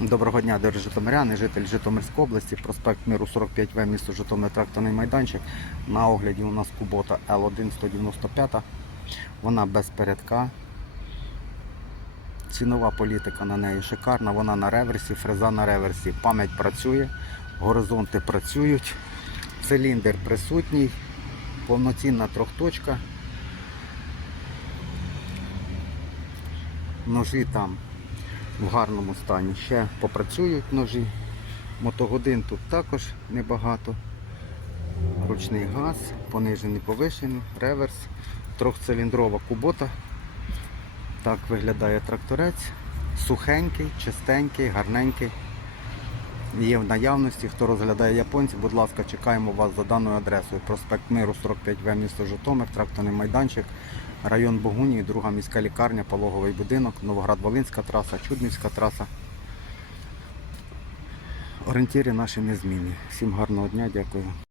Доброго дня, дорогі житомиряни, житель Житомирської області, проспект Миру 45В, місто Житомир, тракторний майданчик. На огляді у нас Кубота L1 195. Вона без передка. Цінова політика на неї шикарна, вона на реверсі, фреза на реверсі. Пам'ять працює, горизонти працюють, циліндр присутній, повноцінна трьохточка. Ножі там в гарному стані. Ще попрацюють ножі. Мотогодин тут також небагато. Ручний газ, понижений, повишений, реверс, трьохциліндрова кубота. Так виглядає тракторець. Сухенький, чистенький, гарненький. Є в наявності. Хто розглядає японців, будь ласка, чекаємо вас за даною адресою. Проспект Миру 45В, місто Житомир, тракторний майданчик, район Богунії, друга міська лікарня, пологовий будинок, Новоград-Волинська траса, Чуднівська траса. Орієнтири наші незмінні. Всім гарного дня, дякую.